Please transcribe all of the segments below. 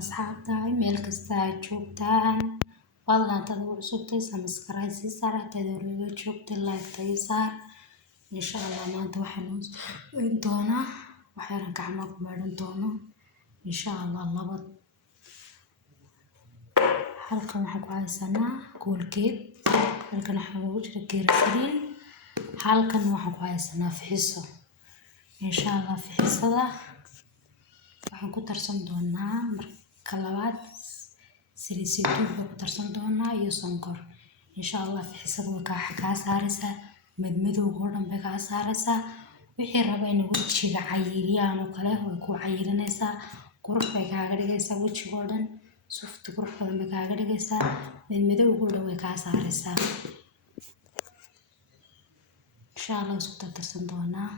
asxaabta meel kasta aad joogtaan fadlan dad u cusubtay subscribe si saar tadawriga joogta like ii saar insha Allah maanta waxaan u doonaa waxaan gacmo ku maadhan doono insha Allah laba halkan waxaan ku haysanaa koolgeed halkan waxaan ugu jira geerisaliin halkan waxaan ku haysanaa fixiso insha Allah fixisada waxaan ku tarsan doonaa marka labaad saliid saytuun ku tarsan doonaa iyo sonkor insha Allah fixisada way ka saaraysa madmadowga oo dhan bay ka saaraysa wixii raba in wajiga cayiliyaan oo kale way ku cayilinaysaa qurux bay kaaga dhigaysaa wajiga oo dhan sufta qurux badan bay kaaga dhigaysaa madmadowga oo dhan way ka saaraysaa insha Allah isku tarsan doonaa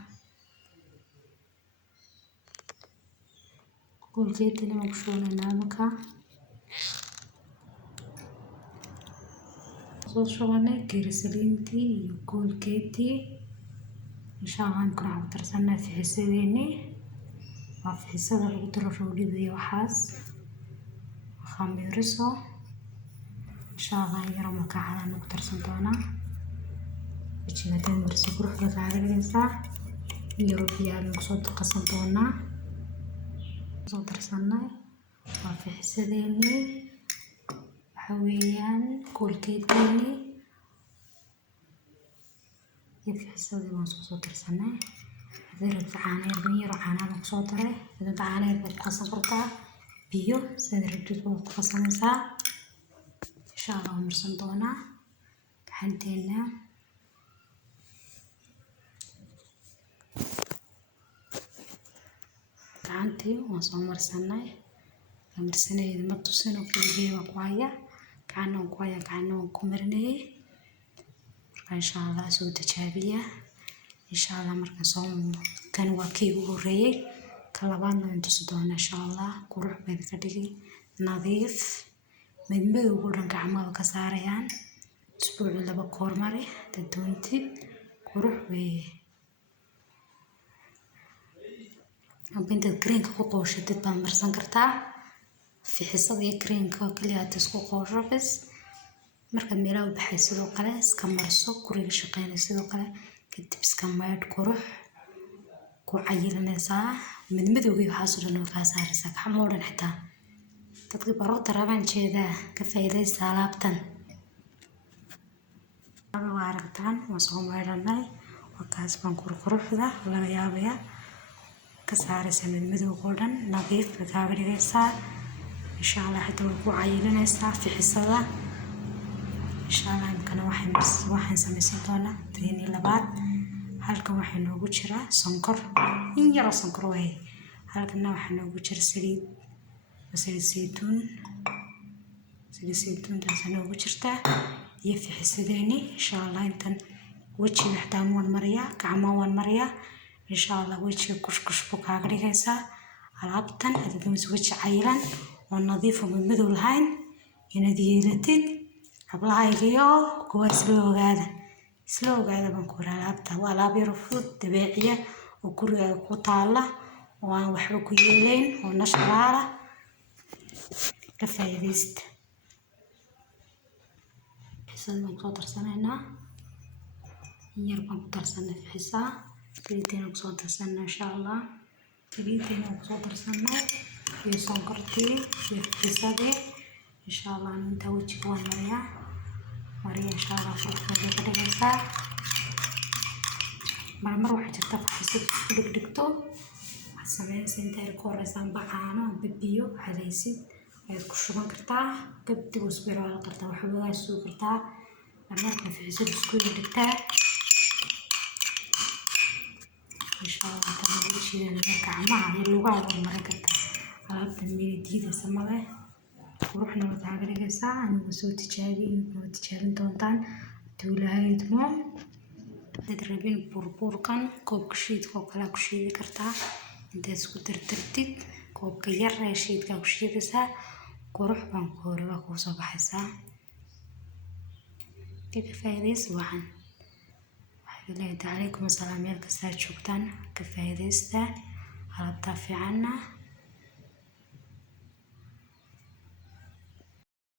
koolgeedina waan ku shubaynaa marka soo shubanay geerisaliintii iyo koolgeedii insha Allah waxaan ku tarsanaa fixisadeeni waa fixisada lagu daro roodhida iyo waxaas khamiiriso insha Allah yar marka aan ku tarsan doonaa wajiga tan marsi qurux bay kaaga dhigaysaa iyo biyaha lagu soo qasan doonaa soo tarsanay waa fixisadeeni waxa weeyaan koolgeedini iyo fixisadii waan soo tarsanay hadii caano yar caano ku soo daray hadii caano yar ku qasan kartaa biyo sida rabtid ku qasanaysaa insha Allah marsan doonaa gacanteena gacantii waan soo marsanay marsanayda ma tusin oo kaliya ku haya gacan ku marinay marka insha Allah soo tajaabiya insha Allah marka soo kan waa kii ugu horeeyay ka labaadna inta soo doona insha Allah qurux bay ka dhigay nadiif madmadowga oo dhan gacmaha ka saarayaan isbuuci laba koor mare dadoontid qurux bay abinta greenka ku qooshatid baan marsan kartaa fixisada iyo greenka kaliya aad isku qoosho bas marka meelaha u baxay sidoo kale iska marso guriga shaqeynay sidoo kale kadib iska maydh qurux ku cayilinaysaa madmadowga waxaas oo dhan ka saaraysaa gacmo oo dhan xitaa dadka baroota rabaan jeeda ka faa'iideysta alaabtan waa aragtaan waa soo maydhanay waa kaas baan quruxda laga yaabaya ka saaraysa madmadowga oo dhan nadiif bay kaaga dhigaysaa insha Allah xitaa way ku cayilinaysaa fixisada insha Allah kana waxaan samaysan doonaa tiin labaad halkan waxaa noogu jira sonkor in yar oo sonkor way halkan waxaa noogu jira saliid saytuun taasoo noogu jirta iyo fixisadeeni insha Allah intan wajiga xitaa waan mariyaa gacmaha waan mariyaa insha Allah wajiga kushkush buu kaaga dhigaysaa alaabtan hadii waji cayilan oo nadiif oo madmadow lahayn inaad yeelatid hablahaygiyo kuwa isla ogaada baan ku alaabta waa alaab yar fudud dabiiciya oo guriga ku taala oo aan waxba ku yeelayn oo nashqaala ka faa'iideysta fixisada ku tarsanaynaa yar baan ku tarsanay fixisa saliidina ku soo tarsanay insha Allah saliidina ku soo tarsanay iyo sonkortii iyo fixisadii insha Allah inta wajiga waan mariyaa insha Allah waxay ka dhigaysaa mar waxay jirta fixisad ku dhigto waxaad sameynaysaa inta ay ku horeysaan bacaano biyo halaysid ayaad ku shuban kartaa kadib isku yaraala kartaa waxaa laga soo kartaa marka fixisad isku dhigtaa insha Allah tan wajiga gacmaha iyo lugaha waa marin kartaa alaabtan meedida samale quruxna way kaaga dhigaysaa anigu soo tijaabin doontaan tuulahaydmo dad rabin burburkan koobka shiidka oo kale ku shiidi kartaa intaad isku dardartid koobka yar ee shiidka ku shiidaysaa qurux baan ku hore ku soo baxaysaa ka faa'iideysi waxaan leeyahay calaykum asalaam meel kasta joogtaan ka faa'iideysta alaabta fiicanna